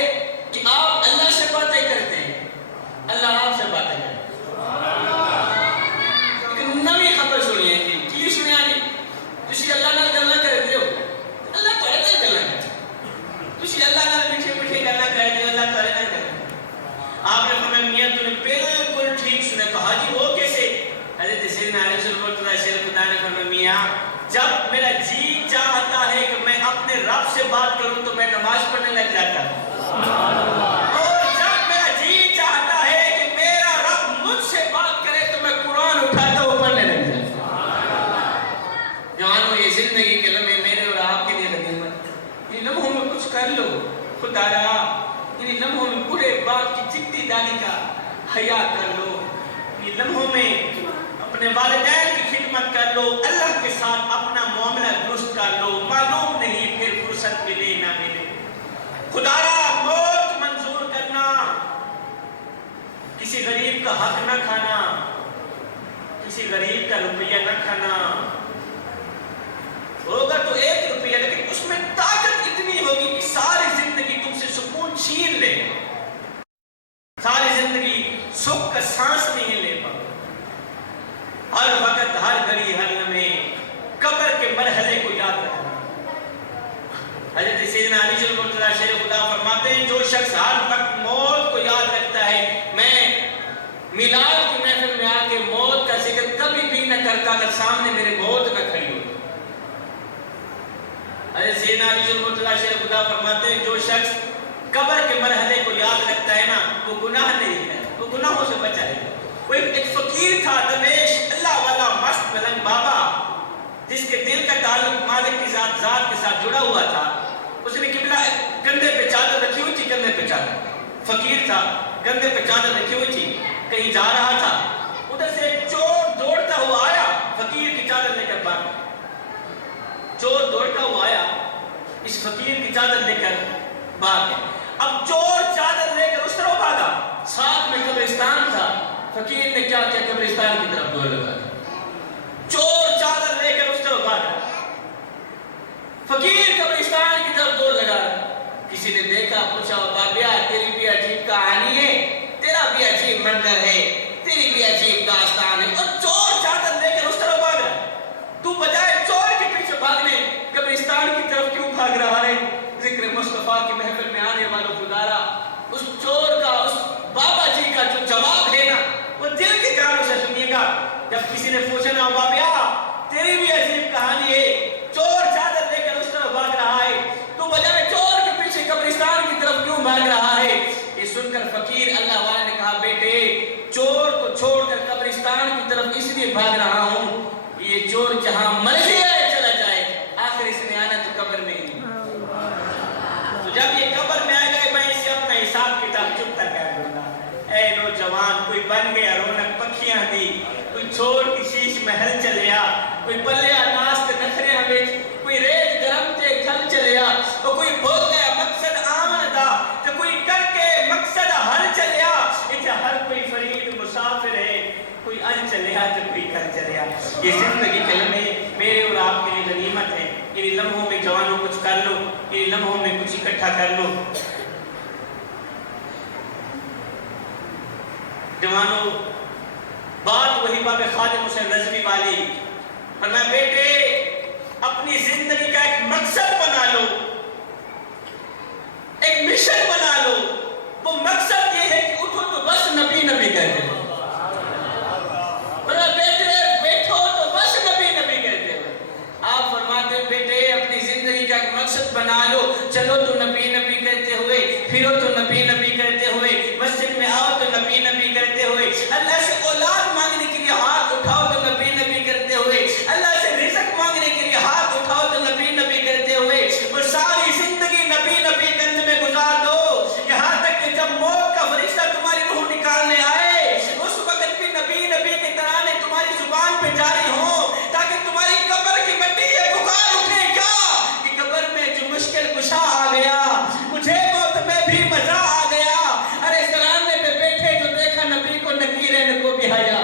کہ آپ اللہ سے باتیں کرتے ہیں, اللہ آپ سے باتیں کرتے ہیں. ایک نئی خبر سنی ہے کہ سنی آنی تسی اللہ نال گلاں کرتے ہو, اللہ تھوڑے نال گلاں کرتے. تسی اللہ نال میٹھے میٹھے گلاں کرتے ہو, اللہ تھوڑے نال کرتے. آپ نے فرمایا میاں تو نے بالکل ٹھیک سنا. کہا جی وہ کیسے؟ حضرت سیدنا علی مرتضیٰ شیخ خدا نے فرمایا میاں جب میرا جی چاہتا ہے کہ میں اپنے رب سے بات کروں تو میں نماز پڑھنے لگ جاتا ہوں, اور جب میرا جی چاہتا ہے کہ میرا رب مجھ سے بات کرے تو میں قرآن اٹھاتا ہوں پڑھنے لگ جاتا ہوں. جوانوں یہ زندگی کے لمحے میرے اور آپ کے لیے لگے ہوئے, یہ لمحوں میں کچھ کر لو خدا را. ان لمحوں میں پورے باپ کی چٹی دانی کا حیا کر لو. ان لمحوں میں اپنے والدین کی خدمت کر لو, اللہ کے ساتھ اپنا معاملہ درست کر لو. معلوم نہیں پھر فرصت ملے نہ ملے. خدا را موت منظور کرنا, کسی غریب کا حق نہ کھانا, کسی غریب کا روپیہ نہ کھانا. ہوگا تو 1 روپیہ لیکن اس میں طاقت اتنی ہوگی کہ ساری زندگی تم سے سکون چھین لے, ساری زندگی سکھ کا سانس نہیں لے پا. ہر وقت ہر گھڑی ہر لمحے قبر کے مرحلے کو یاد رکھنا. حضرت سیدنا علی مرتضیٰ شیخ خدا فرماتے ہیں جو شخص ہر وقت موت کو یاد رکھتا ہے, میں میلاد کی محفل میں آ کے موت کا ذکر کبھی بھی نہ کرتا اگر سامنے میرے موت نہ کھڑی ہوتی. حضرت سیدنا علی مرتضیٰ شیخ خدا فرماتے ہیں جو شخص قبر کے مرحلے کو یاد رکھتا ہے نا وہ گناہ نہیں ہے, وہ گناہوں سے بچا رہے گا. وہ ایک فقیر تھا درویش اللہ والا مست ملنگ بابا جس کے دل کا تعلق مالک کی ذات کے ساتھ جڑا ہوا تھا. اس نے قبلہ کندھے پہ چادر رکھی ہوئی تھی, کندھے پہ چادر, فقیر تھا, کندھے پہ چادر رکھی ہوئی تھی, کہیں جا رہا تھا. ادھر سے ایک چور دوڑتا ہوا آیا, فقیر کی چادر لے کر بھاگ. چور دوڑتا ہوا آیا, اس فقیر کی چادر لے کر بھاگ. اب چور چادر لے کر اس طرف بھاگا, ساتھ میں قبرستان تھا. فقیر نے کیا کیا, قبرستان کی طرف دوڑ لگا. چور چادر لے کر اس طرف بھاگا, فقیر قبرستان کی طرف دوڑ لگا. کسی نے دیکھا, پوچھا بابیا تیری بھی عجیب کہانی ہے, تیرا بھی عجیب منظر ہے, تیری بھی عجیب داستان ہے, اور چور چادر لے کر اس طرف بھاگا. تو بجائے چور کے پیچھے بھاگنے قبرستان کی طرف کیوں بھاگ رہا ہے؟ ذکر مصطفیٰ کی محفل میں آنے والوں خدارا اس چور کا, اس بابا جی کا جو جواب ہے نا وہ دل کے کانوں سے سنیے گا. جب کسی نے پوچھا نا بابیا تیری بھی عجیب کہانی ہے, چور چادر لے کر اس طرف بھاگ رہا ہے, تو بجائے چور کے پیچھے قبرستان کی طرف کیوں بھاگ رہا ہے؟ یہ سن کر فقیر اللہ والے نے کہا بیٹے چور کو چھوڑ کر قبرستان کی طرف اس لیے بھاگ رہا ہوں, یہ چور جہاں مرضی آئے چلا جائے, آخر اس نے آنا تو قبر میں ہی. تو جب یہ قبر میں آئے گئے میں اسے اپنا حساب کتاب چکتا کر دوں گا. اے نوجوان کوئی بن گیا رونق پکھیاں دی, کوئی چھوڑ کی شیش محل چلیا, کوئی پلیا ناس تے نخرے ہمیں, کوئی ریت گرم تے کھل چلیا, اور کوئی بھول گیا مقصد آمن دا, تو کوئی کر کے مقصد حل چلیا. اتھا ہر کوئی فرید مسافر ہے, کوئی اج چلیا تو کوئی کل چلیا. یہ زندگی کے لمحے میرے اور آپ کے لیے غنیمت ہے. ان لمحوں میں جوانوں کچھ کر لو, ان لمحوں میں کچھ اکٹھا کر لو. جوانوں بات وہی باب خادم حسین رضوی والی, فرمایا بیٹے اپنی زندگی کا ایک مقصد بنا لو, ایک مشن بنا لو. وہ مقصد یہ ہے کہ اٹھو تو بس نبی نبی کہتے ہو, بیٹھو تو بس نبی نبی کہتے ہو. آپ فرماتے ہیں بیٹے اپنی زندگی کا ایک مقصد بنا لو, چلو تو نبی نبی کہتے ہوئے, پھرو تو نبی نبی کہتے ہوئے, مسجد میں آؤ تو نبی نبی کرتے ہوئے, اللہ سے اولاد مانگنے کے لیے ہاتھ اٹھاؤ تو نبی نبی کرتے ہوئے, اللہ سے رزق مانگنے کے لیے ہاتھ اٹھاؤ تو نبی نبی کرتے ہوئے, اور ساری زندگی نبی نبی گند میں گزار دو. یہاں مزہ آ گیا. ارے سرانے پہ بیٹھے تو دیکھا نبی کو نکیرن کو بھی حیا.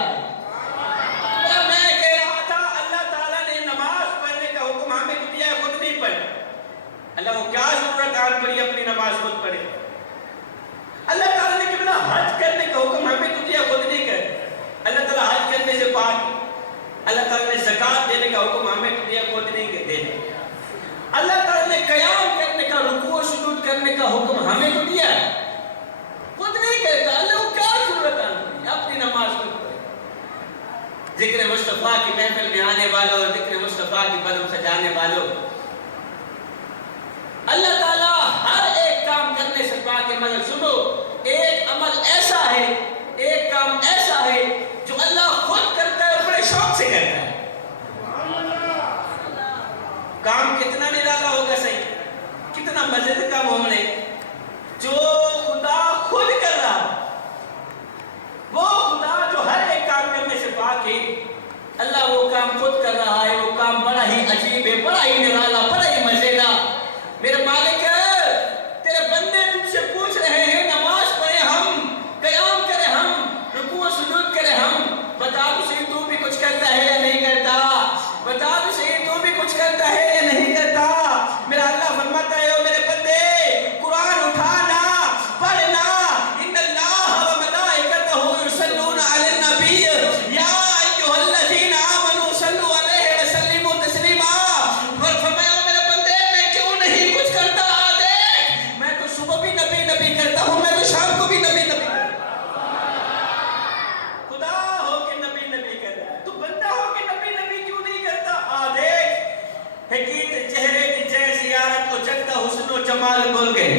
میں کہہ رہا تھا اللہ تعالیٰ نے نماز پڑھنے کا حکم ہمیں تو دیا ہے, خود نہیں پڑھ. اللہ کو کیا ضرورت آن پڑی اپنی نماز خود پڑھے. اللہ تعالیٰ نے کتنا حج کرنے کا حکم ہمیں تو دیا, خود نہیں کر. اللہ تعالیٰ حج کرنے سے پاک. اللہ تعالیٰ نے زکوٰۃ دینے کا حکم ہمیں تو دیا, خود نہیں دینے. اللہ تعالیٰ نے قیام کرنے کا, رکوع و سجود کرنے کا حکم ہمیں تو دیا, خود نہیں کہتا. اللہ کو کیا ضرورت آن پڑی اپنی نماز خود پڑھے. ذکر مصطفیٰ کی محفل میں آنے والوں, ذکر مصطفیٰ کی بدم سجانے والوں, اللہ تعالیٰ ہر ایک کام کرنے سے پاک ہے. مگر سنو, ایک عمل ایسا ہے, ایک کام ایسا ہے جو اللہ خود کرتا ہے اور بڑے شوق سے کرتا ہے. کام کتنا نرالا ہوگا صحیح, کتنا مزید کام ہونے, جو خدا خود کر رہا, وہ خدا جو ہر ایک کام کرنے سے پاک ہے, اللہ وہ کام خود کر رہا ہے. وہ کام بڑا ہی عجیب ہے, بڑا ہی نرالا, بڑا ہی مزیدار. میرے مالک تیرے بندے تجھ سے پوچھ رہے ہیں, نماز پڑھیں ہم, قیام کریں ہم, رکوع و سجود کریں ہم, بتا تو صحیح تو بھی کچھ کرتا ہے یا نہیں کرتا. بتا تو صحیح تو بھی کچھ کرتا ہے یا نہیں کرتا. میرا اللہ فرماتا ہے, او میرے بندے قرآن اٹھانا, پڑھنا. ان اللہ و ملائکتہ یصلون علی النبی یا ایھا الذین آمنوا صلوا علیہ وسلموا تسلیما. فرمایا میرے بندے میں کیوں نہیں کچھ کرتا. دیکھ میں تو صبح بھی نبی نبی کرتا ہوں, میں تو شام کو بھی نبی نبی کرتا ہوں. خدا ہو کے نبی نبی کر رہا ہے, تو بندہ ہو کے نبی نبی کیوں نہیں کرتا. دیکھ حقیقت چہرے کی جے زیارت کو جگتا حسن و جمال بول گئے.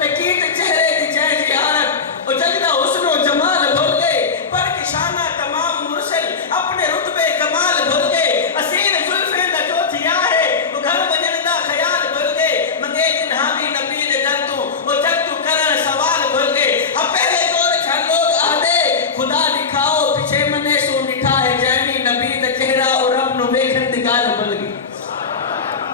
حقیقت چہرے کی جے زیارت کو جگتا حسن و جمال بول گئے. پر کشانہ تمام مرسل اپنے رتبے کمال بھول گئے. اسیر زلفیں نجو تھیا ہے, وہ گھر بجندہ خیال بھول گئے. منگے جنہاوی نبی دے در تو, وہ جگ تو کرن سوال بھول گئے. اب پہلے دور چھن لوگ آدے, خدا دکھاؤ پیچھے منے سو نٹھا ہے جینی نبی دا چہرہ اور رب نو ویکھن دی گل بھول گئی.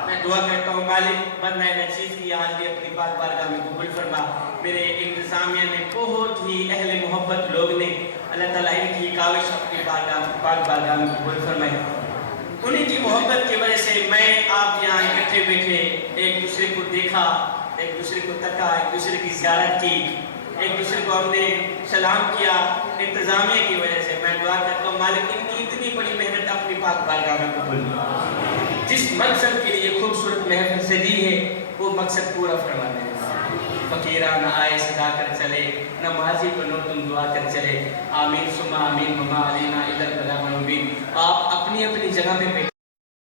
میں دعا کرتا ہوں مالک بندہ نچیز کی آج بھی اپنی پاک بارگاہ میں قبول فرما. میرے انتظامیہ نے بہت ہی اہل محبت لوگ نے, اللہ تعالیٰ ان کی کاوش اپنی پاک بارگاہ میں قبول فرمائے. انہیں کی محبت کی وجہ سے میں آپ یہاں اکٹھے بیٹھے ایک دوسرے کو دیکھا, ایک دوسرے کو تکا, ایک دوسرے کی زیارت کی, ایک دوسرے کو ہم نے سلام کیا. انتظامیہ کی وجہ سے میں دعا کرتا ہوں مالک ان کی اتنی بڑی محنت اپنی پاک بارگاہ میں قبول. جس مقصد کے لیے خوبصورت محفل سجی ہے وہ مقصد پورا فرما دے. فقیران آئے صدا کر چلے, نمازی بنو تم دعا کر چلے. آمین ثم آمین وما علینا الا البلاغ المبین. آپ اپنی اپنی جگہ پہ بیٹھے.